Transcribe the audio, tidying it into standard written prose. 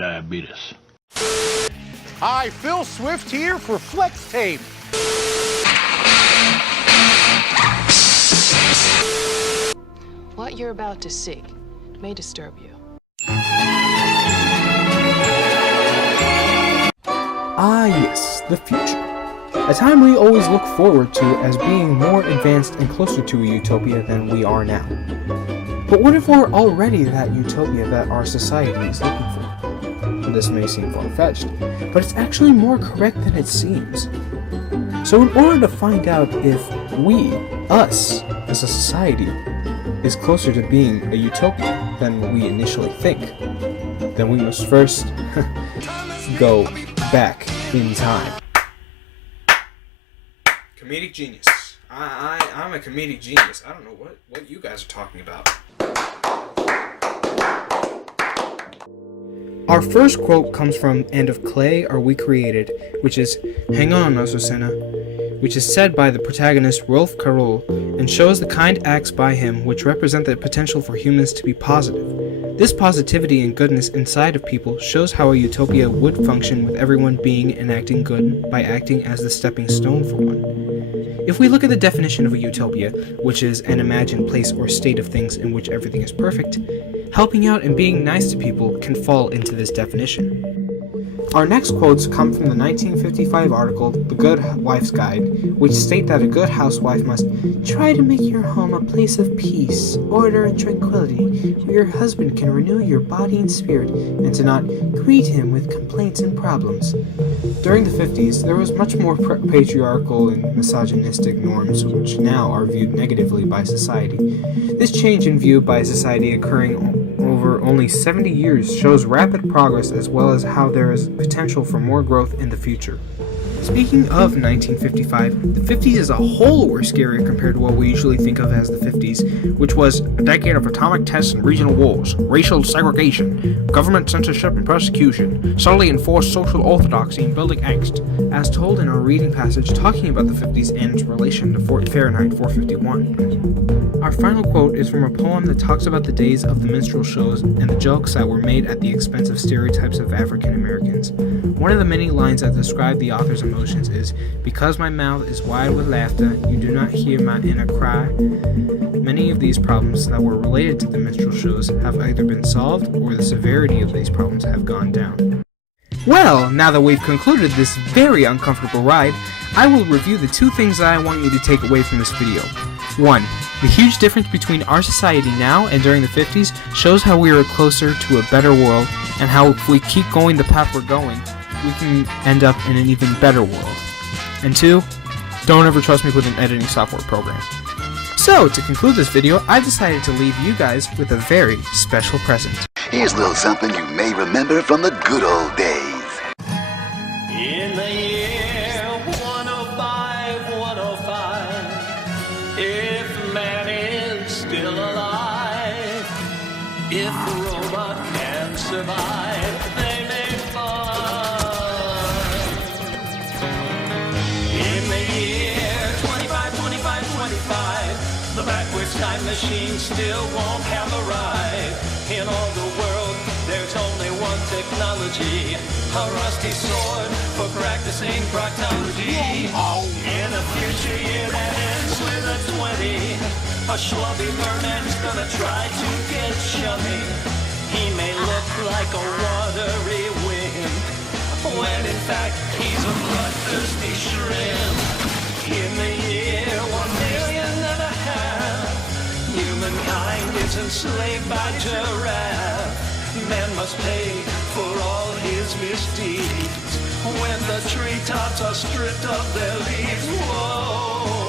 diabetes. Hi, Phil Swift here for Flex Tape. What you're about to see may disturb you. Ah yes, the future. A time we always look forward to as being more advanced and closer to a utopia than we are now. But what if we're already that utopia that our society is looking for? This may seem far-fetched, but it's actually more correct than it seems. So in order to find out if we, us, as a society, is closer to being a utopia than we initially think, then we must first go back in time. Comedic genius. I'm a comedic genius. I don't know what you guys are talking about. Our first quote comes from "And of clay are we created," which is "Hang on, Azucena," which is said by the protagonist Rolf Carol, and shows the kind acts by him which represent the potential for humans to be positive. This positivity and goodness inside of people shows how a utopia would function with everyone being and acting good by acting as the stepping stone for one. If we look at the definition of a utopia, which is an imagined place or state of things in which everything is perfect, helping out and being nice to people can fall into this definition. Our next quotes come from the 1955 article, The Good Wife's Guide, which state that a good housewife must try to make your home a place of peace, order, and tranquility, where your husband can renew your body and spirit, and to not greet him with complaints and problems. During the 50s, there was much more patriarchal and misogynistic norms which now are viewed negatively by society. This change in view by society occurring over only 70 years shows rapid progress as well as how there is potential for more growth in the future. Speaking of 1955, the 50s as a whole were scarier compared to what we usually think of as the 50s, which was a decade of atomic tests and regional wars, racial segregation, government censorship and persecution, subtly enforced social orthodoxy and building angst, as told in our reading passage talking about the 50s and its relation to Fahrenheit 451. Our final quote is from a poem that talks about the days of the minstrel shows and the jokes that were made at the expense of stereotypes of African Americans. One of the many lines that describe the author's emotions is, "Because my mouth is wide with laughter, you do not hear my inner cry." Many of these problems that were related to the minstrel shows have either been solved or the severity of these problems have gone down. Well, now that we've concluded this very uncomfortable ride, I will review the two things that I want you to take away from this video. 1. The huge difference between our society now and during the 50s shows how we are closer to a better world, and how if we keep going the path we're going, we can end up in an even better world. And 2, don't ever trust me with an editing software program. So, to conclude this video, I decided to leave you guys with a very special present. Here's a little something you may remember from the good old days. In the year 105, if man is still alive, if the robot can survive, they may find. In the year 25, the backwards time machine still won't have arrived. In all the world, there's only one technology, a rusty sword for practicing proctology. In a future year that ends with a 20, a schlubby merman's gonna try to get chummy. He may look like a watery wimp, when in fact he's a bloodthirsty shrimp. In the year 1,500,000, humankind is enslaved by giraffe. Man must pay for all his misdeeds when the treetops are stripped of their leaves. Whoa.